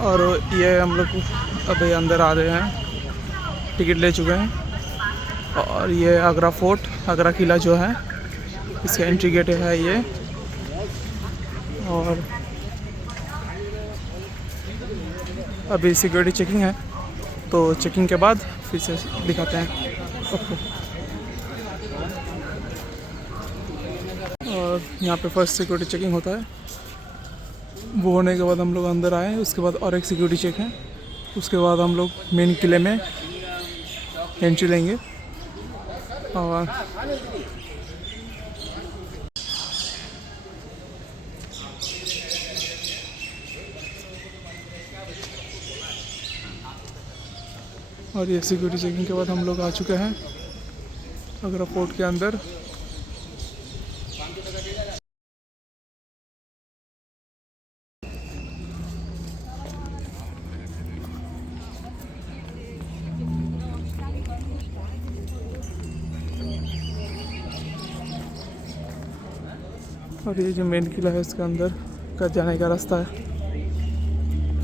और ये हम लोग अभी अंदर आ रहे हैं, टिकट ले चुके हैं। और ये आगरा फोर्ट, आगरा किला जो है, इसका एंट्री गेट है ये। और अभी सिक्योरिटी चेकिंग है, तो चेकिंग के बाद फिर से दिखाते हैं आपको। और यहाँ पे फर्स्ट सिक्योरिटी चेकिंग होता है, वो होने के बाद हम लोग अंदर आए। उसके बाद और एक सिक्योरिटी चेक है, उसके बाद हम लोग मेन किले में एंट्री लेंगे। और ये सिक्योरिटी चेकिंग के बाद हम लोग आ चुके हैं आगरा फोर्ट के अंदर। और ये जो मेन किला है, इसके अंदर का जाने का रास्ता है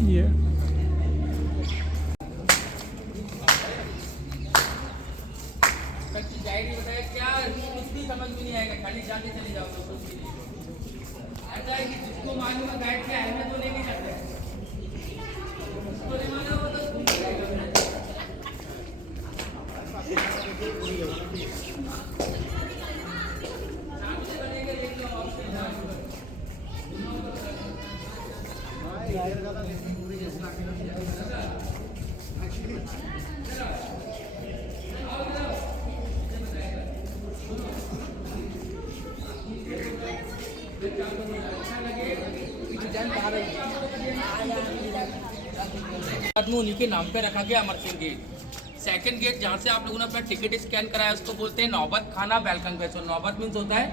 ये। उन्हीं के नाम पे रखा गया Amar Singh gate. Second gate जहाँ से आप लोगों ने अपना टिकट स्कैन कराया उसको बोलते हैं नौबत खाना वेलकम गेट। नौबत मीन्स होता है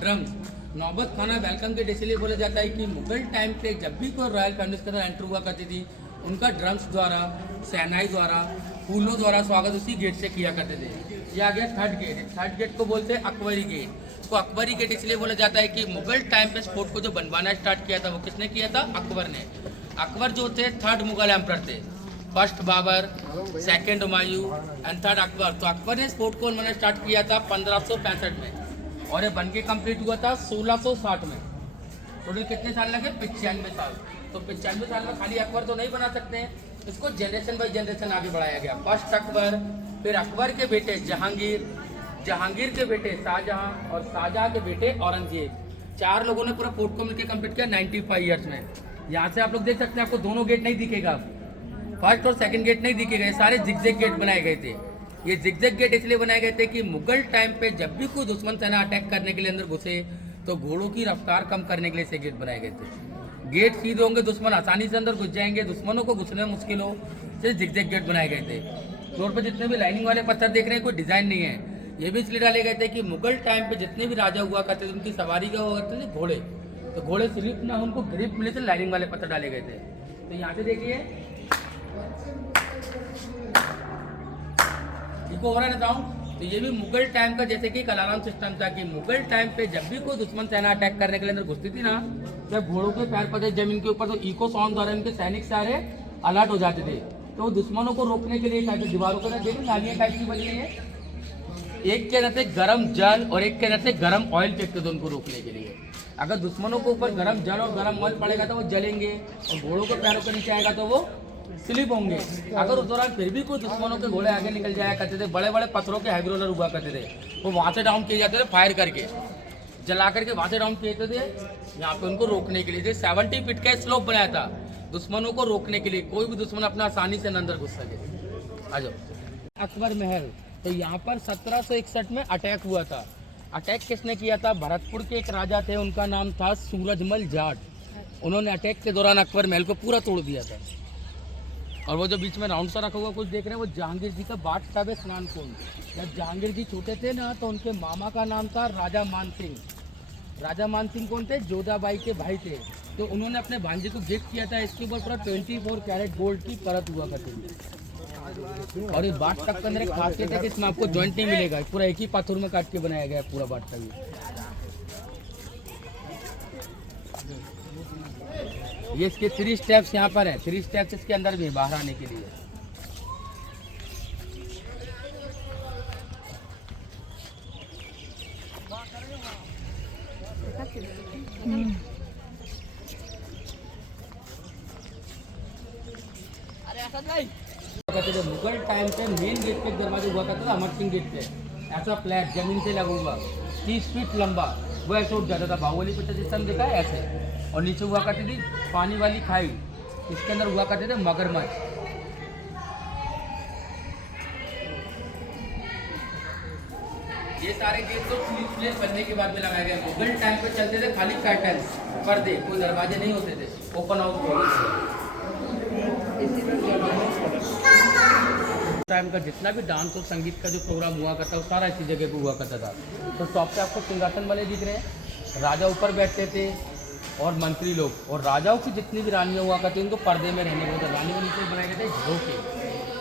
ड्रम्स। नौबत खाना वेलकम गेट इसलिए बोला जाता है कि मुगल टाइम पे जब भी कोई रॉयल फैमिली के अंदर एंटर हुआ करती थी, उनका ड्रम्स द्वारा, शहनाई द्वारा, फूलों द्वारा स्वागत उसी गेट से किया करते थे। ये आ गया थर्ड गेट। थर्ड गेट को बोलते हैं अकबरी गेट। तो अकबरी गेट इसलिए बोला जाता है कि मुगल टाइम पे फोर्ट को जो बनवाना स्टार्ट किया था वो किसने किया था? अकबर ने। अकबर जो थे थर्ड मुगल एम्परर थे। First Babur, second Humayun and third Akbar. तो अकबर ने इस फोर्ट को बनवाना स्टार्ट किया था 1565 में और ये बन के कम्प्लीट हुआ था 1660 में। टोटल कितने साल लगे? 95 साल। तो 95 साल में खाली अकबर तो नहीं बना सकते हैं, इसको जनरेशन बाई जनरेशन आगे बढ़ाया गया। फर्स्ट अकबर, फिर अकबर के बेटे जहांगीर, जहांगीर के बेटे शाहजहां और शाहजहां के बेटे औरंगजेब। चार लोगों ने पूरा फोर्ट को मिलकर कंप्लीट किया 95 ईयर्स में। यहाँ से आप लोग देख सकते हैं, आपको दोनों गेट नहीं दिखेगा, फर्स्ट और सेकंड गेट नहीं दिखे गए, सारे जिगजैग गेट बनाए गए थे। ये जिगजैग गेट इसलिए बनाए गए थे कि मुगल टाइम पे जब भी कोई दुश्मन सेना अटैक करने के लिए अंदर घुसे तो घोड़ों की रफ्तार कम करने के लिए से गेट बनाए गए थे। गेट सीधे होंगे, दुश्मन आसानी से अंदर घुस जाएंगे, दुश्मनों को घुसने में मुश्किल हो, से जिगजैग गेट बनाए गए थे। फ्लोर पर जितने भी लाइनिंग वाले पत्थर देख रहे हैं कोई डिजाइन नहीं है, ये भी इसलिए डाले गए थे कि मुगल टाइम पे जितने भी राजा हुआ करते थे उनकी सवारी का हुआ करते थे घोड़े, तो घोड़े स्लिप ना उनको ग्रिप मिले थे, लाइनिंग वाले पत्थर डाले गए थे। तो यहाँ से देखिए इको हो रहा है ना साउंड। तो ये भी मुगल टाइम का जैसे कि एक अलार्म सिस्टम था कि मुगल टाइम पे जब भी कोई दुश्मन सेना अटैक करने के लिए अंदर घुसती थी ना, जब घोड़ों के पैर पड़े जमीन के ऊपर तो इको साउंड द्वारा इनके सैनिक सारे अलर्ट हो जाते थे। तो दुश्मनों को रोकने के लिए दीवारों पर देखिए नालियां टाइप की बनी है, एक के अंदर से गर्म जल और एक के अंदर से गर्म ऑयल फेंकते थे उनको रोकने के लिए। अगर दुश्मनों के ऊपर गर्म जल और गर्म ऑयल पड़ेगा तो वो जलेंगे और घोड़ों के पैरों के नीचे आएगा तो वो स्लिप होंगे। अगर उस दौरान फिर भी कोई दुश्मनों के घोड़े आगे निकल जाया करते थे, बड़े बड़े पत्थरों के हैवी रोलर हुआ करते थे, वो वहाँ से डाउन किए जाते थे, फायर करके जला करके वहाँ से डाउन किए थे यहाँ पे उनको रोकने के लिए। 70 फीट का स्लोप बनाया था दुश्मनों को रोकने के लिए, कोई भी दुश्मन अपना आसानी से अंदर घुस सके। आ जाओ अकबर महल। तो यहाँ पर 1761 में अटैक हुआ था। अटैक किसने किया था? भरतपुर के एक राजा थे, उनका नाम था सूरजमल जाट। उन्होंने अटैक के दौरान अकबर महल को पूरा तोड़ दिया था। और वो जो बीच में राउंड सा रखा हुआ कुछ देख रहे हैं, वो जहांगीर जी का बाट साहब है, स्नान कुंड। जब जहांगीर जी छोटे थे ना तो उनके मामा का नाम था राजा मान सिंह। राजा मान सिंह कौन थे? जोधाबाई के भाई थे। तो उन्होंने अपने भांजे को गिफ्ट किया था, इसके ऊपर पूरा 24 कैरेट गोल्ड की परत हुआ करती थी। और ये बाट टब के अंदर एक खासियत है कि इसमें आपको जॉइंट नहीं मिलेगा, पूरा एक ही पत्थर में काट के बनाया गया है पूरा बाट टब। ये इसके 3 स्टेप्स यहाँ पर है, 3 स्टेप्स इसके अंदर भी है बाहर आने के लिए। कहते थे मुगल टाइम पे मेन गेट पे दरवाजा हुआ करता था अमर सिंह गेट पे, ऐसा फ्लैट जमीन से लगा हुआ 30 फीट लंबा, वो ऐसे उठ जाता था। बाहुबली पिक्चर सिस्टम देखा है ऐसे, और नीचे हुआ करती थी पानी वाली खाई, इसके अंदर हुआ करते थे मगरमच्छ। ये सारे गेट तो प्लेस बनने के बाद में लगाए गए। मुगल टाइम पे चलते थे खाली कर्टन, पर्दे, कोई दरवाजे नहीं होते थे, ओपन आउट टाइम का जितना भी डांस और संगीत का जो प्रोग्राम हुआ करता है वो सारा इसी जगह पे हुआ करता था। तो टॉप पे आपको सिंहासन वाले दिख रहे हैं, राजा ऊपर बैठते थे और मंत्री लोग, और राजाओं की जितनी भी रानियाँ हुआ करती उनको पर्दे में रहने को, रानी को नीचे बनाए गए थे झरोके,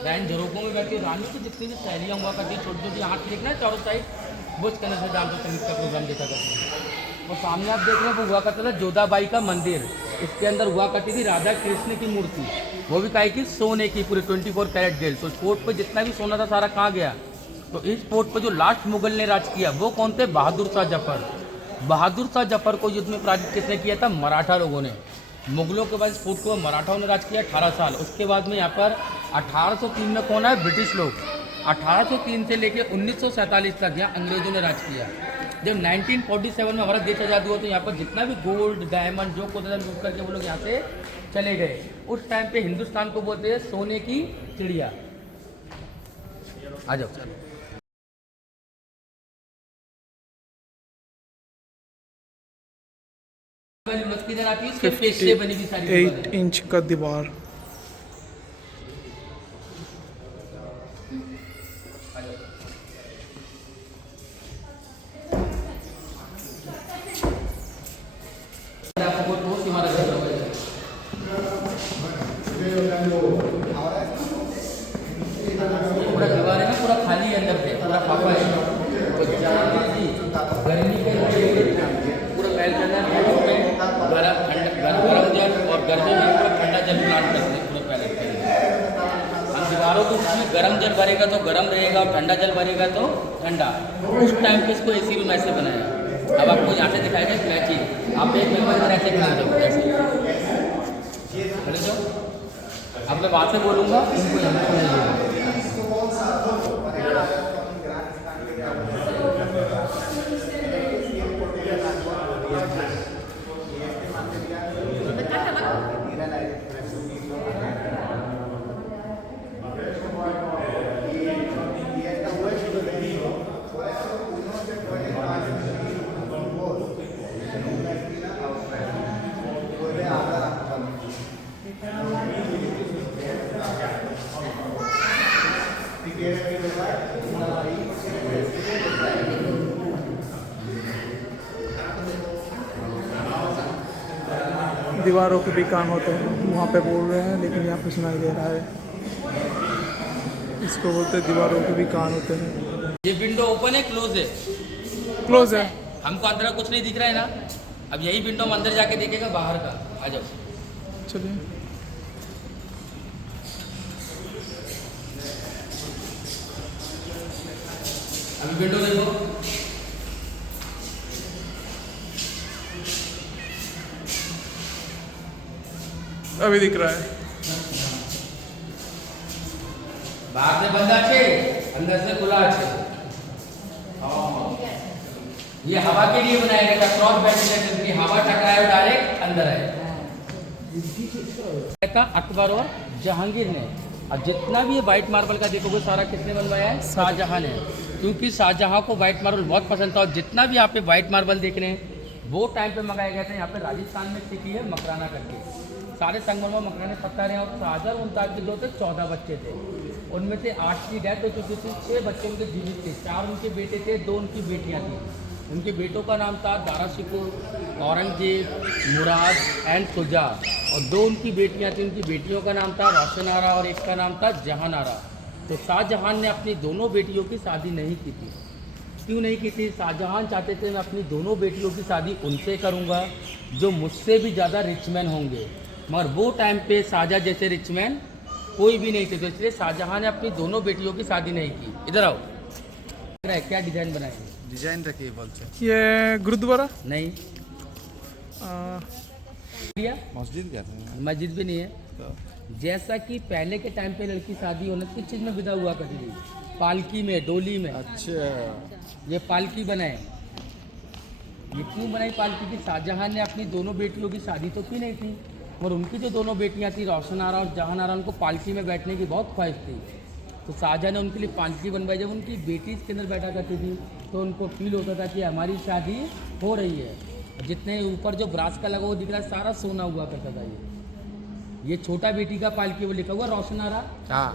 रानी झरोकों में बैठती, रानियों की जितनी भी सहेलियाँ हुआ करती छोटी छोटी हाथ देखना है चारों साइड, वो इसके अंदर से डांस और संगीत का प्रोग्राम देखा करते हैं। और सामने आप देख रहे हैं वो हुआ करता था जोधाबाई का मंदिर, इसके अंदर हुआ करती थी राधा कृष्ण की मूर्ति, वो भी काहे की सोने की, पूरे 24 कैरेट गोल्ड। तो फोर्ट पे जितना भी सोना था सारा कहाँ गया? तो इस फोर्ट पे जो लास्ट मुगल ने राज किया वो कौन थे? बहादुर शाह जफर। बहादुर शाह जफर को युद्ध में पराजित किसने किया था? मराठा लोगों ने। मुगलों के बाद इस फोर्ट को मराठाओं ने राज किया 18 साल। उसके बाद में यहाँ पर 1803 में कौन है? ब्रिटिश लोग। 1803 से लेके 1947 तक यहाँ अंग्रेजों ने राज किया। जब 1947 में हमारा देश आज़ाद हुआ तो यहाँ पर जितना भी गोल्ड डायमंड जो कुछ लूट करके वो लोग यहाँ से चले गए। उस टाइम पे हिंदुस्तान को बोलते हैं सोने की चिड़िया। आ जाओ। किधर आती है? इसके पेश से बनी हुई सारी 8 इंच का दीवार। पूरा दीवार है ना, पूरा खाली अंदर से, पूरा फाफा है। तो गर्मी के पूरा महल के अंदर गरम जल और गर्मी में पूरा ठंडा जल प्लांट करते हैं पूरे पैलेस के अंदर। हम दीवारों को उसमें गर्म जल भरेगा तो गर्म रहेगा और ठंडा जल भरेगा तो ठंडा। उस टाइम पे इसको एसी रूम ऐसे बनाया। अब आपको यहाँ से दिखाएगा क्या चीज़, आप एक मेंबर में ऐसे खड़े जाओ, ऐसे खड़े जाओ। अब मैं वहाँ से बोलूँगा, उनको यहाँ से बोलूँगा। दीवारों के भी कान होते हैं, वहाँ पे बोल रहे हैं लेकिन यहाँ पे सुनाई दे रहा है। इसको बोलते हैं दीवारों के भी कान होते हैं। ये विंडो ओपन है क्लोज है? क्लोज है। हमको अंदर कुछ नहीं दिख रहा है ना। अब यही विंडो हम अंदर जाके देखेगा बाहर का। आ जाओ चलिए। अभी विंडो देखो। अभी दिख रहा है। बाहर से बंद है, अंदर से खुला है। ये हवा के लिए बनाया गया था, क्रॉस वेंटिलेशन की हवा टकराए डायरेक्ट अंदर आए। अकबर और जहांगीर ने। और जितना भी ये व्हाइट मार्बल का देखोगे सारा किसने बनवाया है? शाहजहां ने। क्योंकि शाहजहां को व्हाइट मार्बल बहुत पसंद था। और जितना भी यहाँ पे व्हाइट मार्बल देख रहे हैं वो टाइम पे मंगाया गया था। यहाँ पे राजस्थान में सिटी है मकराना करके, सारे संगमरमर मकराने 17 हैं। और शाहजहां उनताज के जो थे 14 बच्चे थे, उनमें से 8 की डेथ हो चुकी थी, 6 बच्चे उनके जीवित थे। 4 उनके बेटे थे, 2 उनकी बेटियाँ थी। उनके बेटों का नाम था दारा शिकोह, औरंगजेब, मुराद एंड शुजा। और 2 उनकी बेटियां थी, उनकी बेटियों का नाम था रोशन आरा और एक का नाम था जहान आरा। तो शाहजहां ने अपनी दोनों बेटियों की शादी नहीं की थी। क्यों नहीं की थी? शाहजहां चाहते थे मैं अपनी दोनों बेटियों की शादी उनसे करूंगा जो मुझसे भी ज़्यादा रिचमैन होंगे, मगर वो टाइम पे शाहजहां जैसे रिचमैन कोई भी नहीं थे, तो इसलिए शाहजहां ने अपनी दोनों बेटियों की शादी नहीं की। इधर आओ, क्या डिज़ाइन बनाए? ডিজাইন টা কি বলছে? ये गुरुद्वारा नहीं लिया, মসজিদ গেছে मस्जिद भी नहीं है। जैसा कि पहले के टाइम पे लड़की शादी होने किस चीज़ में विदा हुआ करती थी? पालकी में, डोली में। আচ্ছা ये पालकी बनाए। ये क्यों बनाई पालकी की? शाहजहां ने अपनी दोनों बेटियों की शादी तो की नहीं थी, और उनकी जो दोनों बेटियां थी रोशन आरा और जहान आरा, उनको पालकी में बैठने की बहुत ख्वाहिश थी। तो शाहजहां ने उनके लिए पालकी बनवाई। जब उनकी बेटी इसके अंदर बैठा करती थी तो उनको फील होता था कि हमारी शादी हो रही है। जितने ऊपर जो ब्रास का लगा वो दिख रहा है सारा सोना हुआ करता था। ये छोटा बेटी का पालकी वो लिखा हुआ रोशन आरा,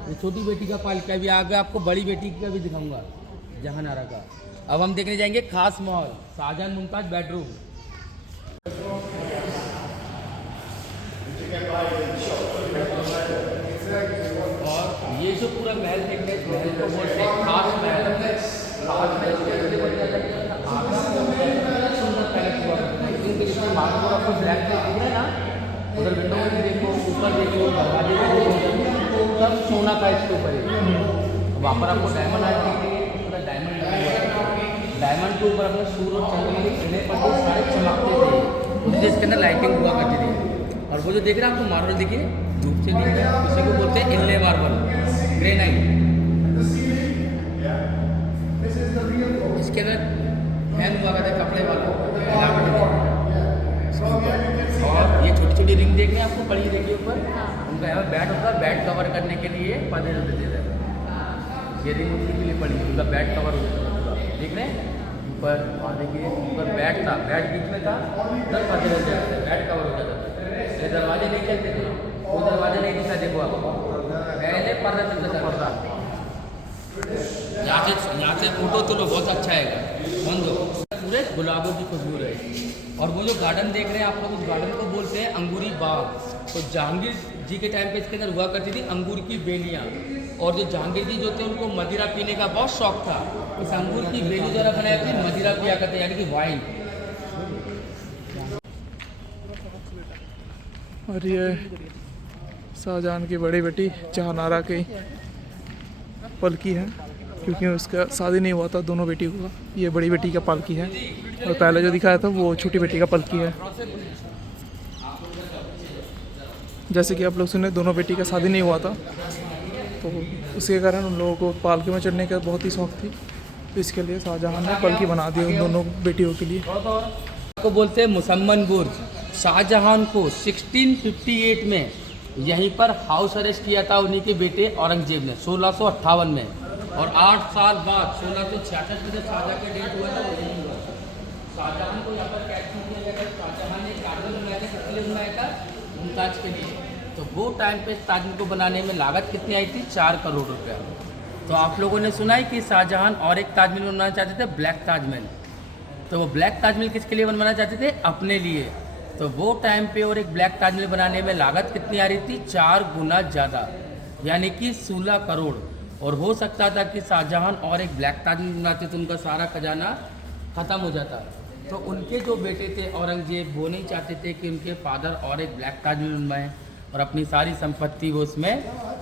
ये छोटी बेटी का पालकी। अभी आगे आपको बड़ी बेटी का भी दिखाऊंगा, जहान आरा का। अब हम देखने जाएंगे खास महल, शाहजहां मुमताज बेडरूम। और ये जो पूरा महल देख रहे हैं, महल को बोलते हैं खास महल। खास महल कैसे बन जाता है? सुंदर पैलेस हुआ करता है, क्योंकि इसमें मार्बल आपको ब्लैक में दिख रहा है ना, उधर विंडो में देखो, ऊपर देखो, दरवाजे में देखो, सब सोना का इसके ऊपर है। वहाँ पर आपको डायमंड आएगा, पूरा डायमंड लगा हुआ है। डायमंड के ऊपर अपना सूर्य और चंद्रमा के किले पर सारे चमकते थे, जिसके अंदर लाइटिंग हुआ करती थी। और वो जो देख रहे हैं आपको मार्बल देखिए, धूप से दिख रहा है, उसी को बोलते हैं इनले मार्बल, ग्रेनाइट। इसके अंदर फैन हुआ करता है कपड़े वाला, और ये छोटी छोटी रिंग देख रहे हैं आपको, बड़ी देखिए ऊपर उनका यहाँ बैट होता है, बैट कवर करने के लिए पर्दे दे देते हैं। ये रिंग उनके लिए पड़ी, उनका बैट कवर होता है पूरा, देख रहे हैं ऊपर। और देखिए ऊपर बैट था, बैट बीच में था, उधर पर्दे लग जाते थे, बैट कवर हो जाता था। ये दरवाजे नहीं चलते थे, वो दरवाजे नहीं दिखा, देखो आप पहले पर्दा चलता था, पर्दा। यहाँ से फोटो तो लो, बहुत अच्छा आएगा। बंद हो, पूरे गुलाबों की खुशबू रहेगी। और वो जो गार्डन देख रहे हैं आप लोग, उस गार्डन को बोलते हैं अंगूरी बाग। तो जहांगीर जी के टाइम पे इसके अंदर हुआ करती थी अंगूर की बेलियाँ, और जो जहांगीर जी जो थे उनको मदिरा पीने का बहुत शौक था। इस अंगूर की बेली द्वारा बनाया अपनी मदिरा पिया करते, यानी कि वाइन। और ये शाहजहां की बड़ी बेटी जहान आरा की पलकी है, क्योंकि उसका शादी नहीं हुआ था दोनों बेटी का। ये बड़ी बेटी का पालकी है, और पहले जो दिखाया था वो छोटी बेटी का पलकी है। जैसे कि आप लोग सुने, दोनों बेटी का शादी नहीं हुआ था, तो उसके कारण उन लोगों को पालकी में चढ़ने का बहुत ही शौक थी। तो इसके लिए शाहजहां ने पलकी बना दी उन दोनों बेटियों के लिए। को बोलते हैं मुसम्मन बुर्ज। शाहजहां को 1658 में यहीं पर हाउस अरेस्ट किया था उन्हीं के बेटे औरंगजेब ने 1658 में, और 8 साल बाद 1666 में जब शाहजहां का डेथ हुआ था वो यहीं हुआ। शाहजहां को यहाँ पर कैद किया गया था। शाहजहां ने ताजमहल बनाया था, किसके लिए बनाया था? मुमताज के लिए। तो वो टाइम पे ताजमहल को बनाने में लागत कितनी आई थी? 4 करोड़ रुपया। तो आप लोगों ने सुना है कि शाहजहां और एक ताजमहल बनवाना चाहते थे, ब्लैक ताजमहल। तो वो ब्लैक ताजमहल किसके लिए बनवाना चाहते थे? अपने लिए। तो वो टाइम पे और एक ब्लैक ताजमहल बनाने में लागत कितनी आ रही थी? 4 गुना ज़्यादा, यानी कि 16 करोड़। और हो सकता था कि शाहजहां और एक ब्लैक ताजमहल बनाते तो उनका सारा खजाना ख़त्म हो जाता। तो उनके जो बेटे थे औरंगजेब, वो नहीं चाहते थे कि उनके फादर और एक ब्लैक ताजमहल बनवाएं और अपनी सारी संपत्ति वो उसमें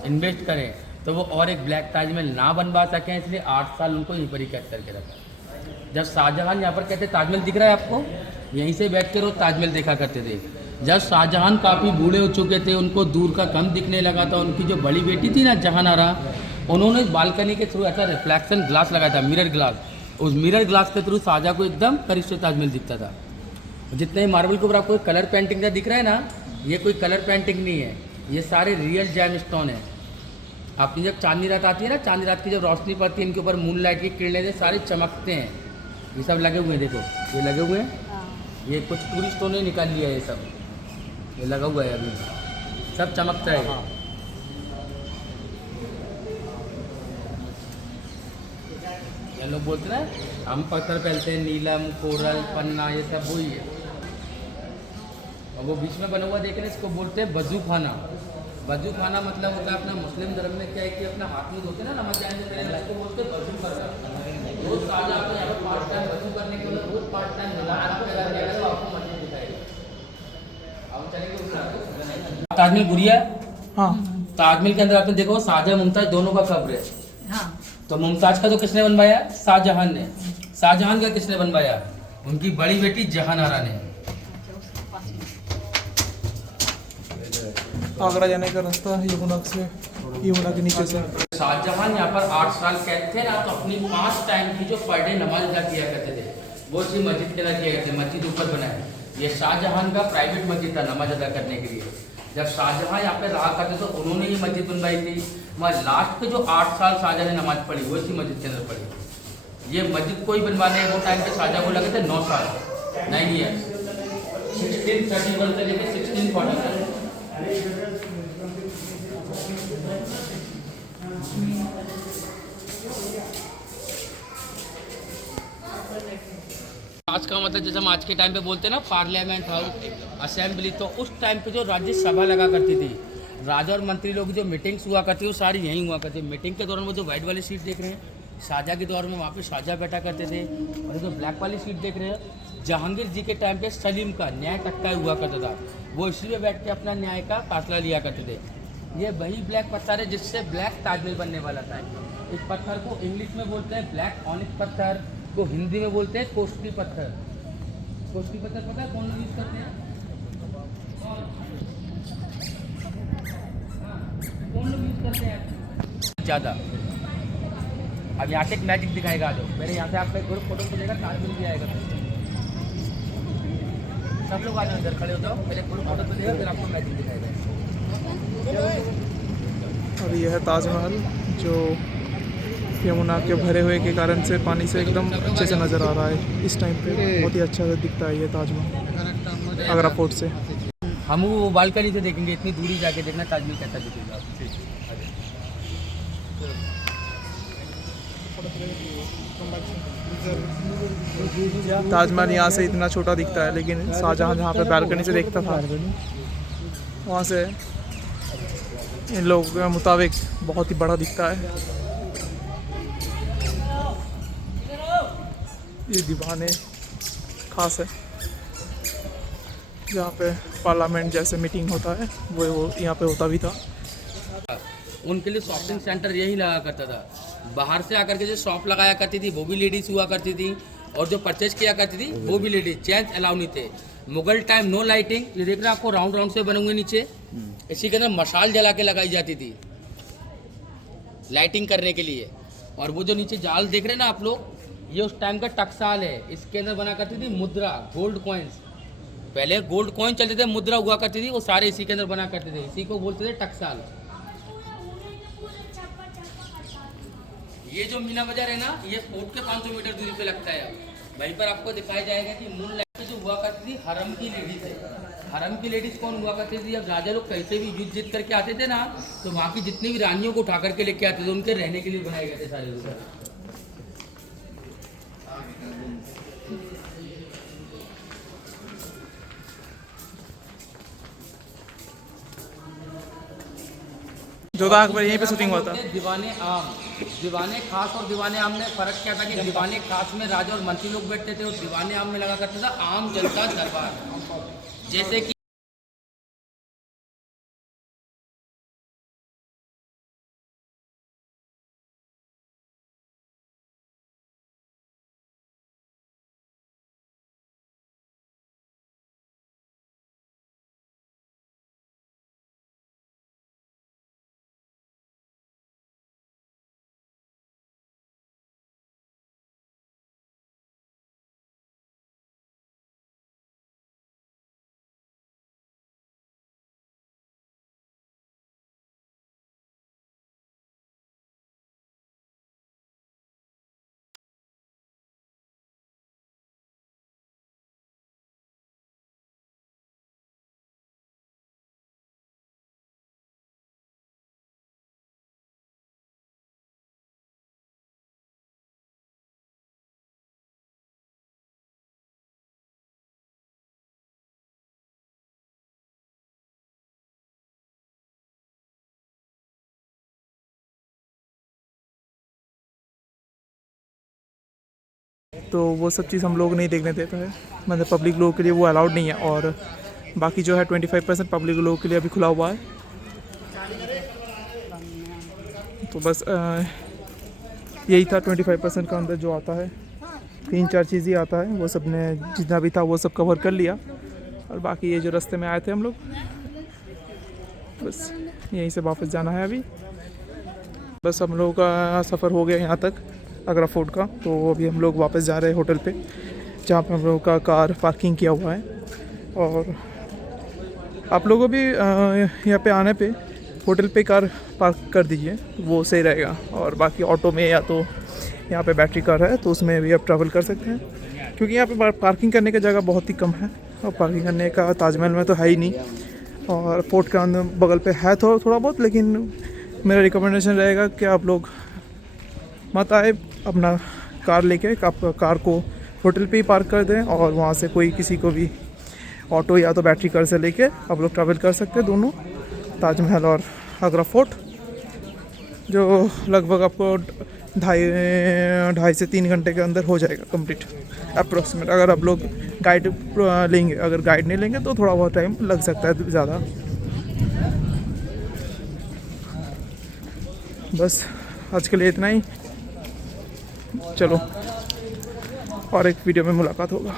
इन्वेस्ट करें। तो वो और एक ब्लैक ताजमहल ना बनवा सकें, इसलिए 8 साल उनको यहीं पर ही कैद करके रखा। जब शाहजहां यहाँ पर कहते ताजमहल दिख रहा है आपको, यहीं से बैठ के रोज ताजमहल देखा करते थे। जब शाहजहां काफ़ी बूढ़े हो चुके थे, उनको दूर का कम दिखने लगा था, उनकी जो बड़ी बेटी थी ना जहान आरा, उन्होंने बालकनी के थ्रू ऐसा रिफ्लेक्शन ग्लास लगाया था, मिरर ग्लास। उस मिरर ग्लास के थ्रू शाहजहां को एकदम करीब से ताजमहल दिखता था। जितने मार्बल के ऊपर आपको कलर पेंटिंग का दिख रहा है ना, ये कोई कलर पेंटिंग नहीं है, ये सारे रियल जैम स्टोन है। आपकी जब चांदनी रात आती है ना, चांदनी रात की जब रोशनी पड़ती है, इनके ऊपर मूनलाइट की किरणें सारे चमकते हैं। ये सब लगे हुए हैं, देखो ये लगे हुए हैं। ये कुछ टूरिस्टों ने निकाल लिया है, ये सब ये लगा हुआ है, अभी सब चमकता है। ये लोग बोलते हैं ना, हम पत्थर पहनते हैं, नीलम, कोरल, पन्ना, ये सब वही है। और वो बीच में बना हुआ देख रहे हैं, इसको बोलते हैं वजू खाना। वजू खाना मतलब होता है अपना मुस्लिम धर्म में क्या है कि अपना हाथ में धोते ना नमक जाने से पहले उसको बोलते हैं वजू करना। रोज साजा आपको यहाँ पर पार्ट टाइम वजू करने के लिए रोज पार्ट टाइम नमाज आपके घर जाएगा तो आपको मस्जिद दिखाएगा। अब चलेंगे उसका ताजमहल गुड़िया। हाँ ताजमहल के अंदर आपने देखो शाहजहां मुमताज दोनों का कब्र है। हाँ तो मुमताज का तो किसने बनवाया? शाहजहां ने। शाहजहां का किसने बनवाया? उनकी बड़ी बेटी जहानारा ने। आगरा जाने का रास्ता यमुना से, यमुना के नीचे से। शाहजहां यहाँ पर 8 साल कैद थे ना, तो अपनी 5 टाइम की जो पर डे नमाज अदा किया करते थे वो इसी मस्जिद के अंदर किया करते। मस्जिद ऊपर बना है, ये शाहजहां का प्राइवेट मस्जिद था नमाज अदा करने के लिए। जब शाहजहां यहाँ पे रहा करते तो उन्होंने ये मस्जिद बनवाई थी। मगर लास्ट के जो 8 साल शाहजहां ने नमाज पढ़ी वो इसी मस्जिद के अंदर पढ़ी। ये मस्जिद कोई बनवाने वो टाइम पे शाहजहां को लगे थे 9 साल, 9 ईयर्स, 1631 से लेकर 1640 तक। आज का मतलब जैसे हम आज के टाइम पे बोलते हैं ना पार्लियामेंट हाउस, असेंबली, तो उस टाइम पे जो राज्यसभा लगा करती थी, राजा और मंत्री लोग जो मीटिंग्स हुआ करती थी वो सारी यहीं हुआ करती थी। मीटिंग के दौरान वो जो वाइट वाली सीट देख रहे हैं शाहजहां के दौर में वहाँ पे शाहजहां बैठा करते थे। और जो ब्लैक वाली सीट देख रहे हैं जहांगीर जी के टाइम पे सलीम का न्याय टक्का हुआ करता था, वो इसलिए बैठ के अपना न्याय का फैसला लिया करते थे। ये वही ब्लैक पत्थर है जिससे ब्लैक ताजमहल बनने वाला था। इस पत्थर को इंग्लिश में बोलते हैं ब्लैक ऑनिक पत्थर, को हिंदी में बोलते हैं कोष्टी पत्थर। कोष्टी पत्थर पता है कौन लोग यूज करते हैं? कौन लोग यूज करते हैं ज़्यादा? अब यहाँ से एक मैजिक दिखाएगा आज मेरे यहाँ से आपका एक ग्रुप फोटो मिलेगा, ताजमहल भी आएगा। सब लोग आ जाओ इधर खड़े हो जाओ, पहले ग्रुप फोटो तो देगा फिर आपको मैजिक दिखाएगा। और यह है ताजमहल जो यमुना के भरे हुए के कारण से पानी से एकदम अच्छे से नज़र आ रहा है इस टाइम पे। बहुत ही अच्छा दिखता है ये ताजमहल आगरा फोर्ट से। हम वो बालकनी से देखेंगे, इतनी दूरी जाके देखना ताजमहल कैसा दिखेगा। ताजमहल यहाँ से इतना छोटा दिखता है, लेकिन शाहजहां जहाँ पे बालकनी से देखता था वहाँ से इन लोगों के मुताबिक बहुत ही बड़ा दिखता है। ये दीवाने खास है जहाँ पे पार्लियामेंट जैसे मीटिंग होता है वो यहाँ पे होता भी था। उनके लिए शॉपिंग सेंटर यही लगा करता था। बाहर से आकर के जो शॉप लगाया करती थी वो भी लेडीज हुआ करती थी, और जो परचेज किया करती थी वो भी लेडीज। जेंट्स अलाउ नहीं थे। मुगल टाइम नो लाइटिंग, ये देख रहे हैं आपको राउंड राउंड से बने हुए नीचे, इसी के अंदर मशाल जला के लगाई जाती थी लाइटिंग करने के लिए। और वो जो नीचे जाल देख रहे हैं ना आप लोग, ये उस टाइम का टकसाल है। इसके अंदर बना करती थी मुद्रा, गोल्ड कॉइन्स। पहले गोल्ड कॉइन चलते थे, मुद्रा हुआ करती थी, वो सारे इसी के अंदर बना करते थे। इसी को बोलते थे टकसाल। ये जो मीना बाजार है ना, ये फोर्ट के 500 मीटर दूरी पे लगता है। वहीं पर आपको दिखाया जाएगा कि मून लाइट पे जो हुआ करती थी हरम की लेडीज है। हरम की लेडीज कौन हुआ करती थी? अब राजा लोग कैसे भी युद्ध जीत करके आते थे ना, तो वहाँ की जितनी भी रानियों को उठा करके लेके आते थे, उनके रहने के लिए बनाए गए थे सारे लोग। जोधा अकबर यहीं पे शूटिंग हुआ था। दीवाने आम, दीवाने खास और दीवाने आम में फ़र्क क्या था कि दीवाने खास में राजा और मंत्री लोग बैठते थे और दीवाने आम में लगा करता था आम जनता दरबार। जैसे कि तो वो सब चीज़ हम लोग नहीं देखने देता है, मतलब पब्लिक लोगों के लिए वो अलाउड नहीं है। और बाकी जो है 25% पब्लिक लोगों के लिए अभी खुला हुआ है। तो बस यही था 25% का अंदर जो आता है, 3-4 चीज़ ही आता है, वो सब ने जितना भी था वो सब कवर कर लिया। और बाकी ये जो रास्ते में आए थे हम लोग, बस यहीं से वापस जाना है अभी। बस हम लोगों का सफ़र हो गया यहाँ तक आगरा फोर्ट का। तो अभी हम लोग वापस जा रहे हैं होटल पे, जहाँ पे हम लोगों का कार पार्किंग किया हुआ है। और आप लोगों भी यहाँ पे आने पे होटल पे कार पार्क कर दीजिए, वो सही रहेगा। और बाकी ऑटो में या तो यहाँ पे बैटरी कार है तो उसमें भी आप ट्रैवल कर सकते हैं, क्योंकि यहाँ पे पार्किंग करने की जगह बहुत ही कम है। और पार्किंग करने का ताजमहल में तो है ही नहीं, और फोर्ट के अंदर बगल पे है थोड़ा बहुत। लेकिन मेरा रिकमेंडेशन रहेगा कि आप लोग मत आए, अपना कार लेके आप कार को होटल पे ही पार्क कर दें, और वहाँ से कोई किसी को भी ऑटो या तो बैटरी कार से लेके आप लोग ट्रैवल कर सकते हैं दोनों, ताजमहल और आगरा फोर्ट, जो लगभग आपको 2.5 से 3 घंटे के अंदर हो जाएगा कंप्लीट अप्रोक्सीमेट। अगर आप लोग गाइड लेंगे, अगर गाइड नहीं लेंगे तो थोड़ा बहुत टाइम लग सकता है ज़्यादा। बस आज के लिए इतना ही, चलो और एक वीडियो में मुलाकात होगा।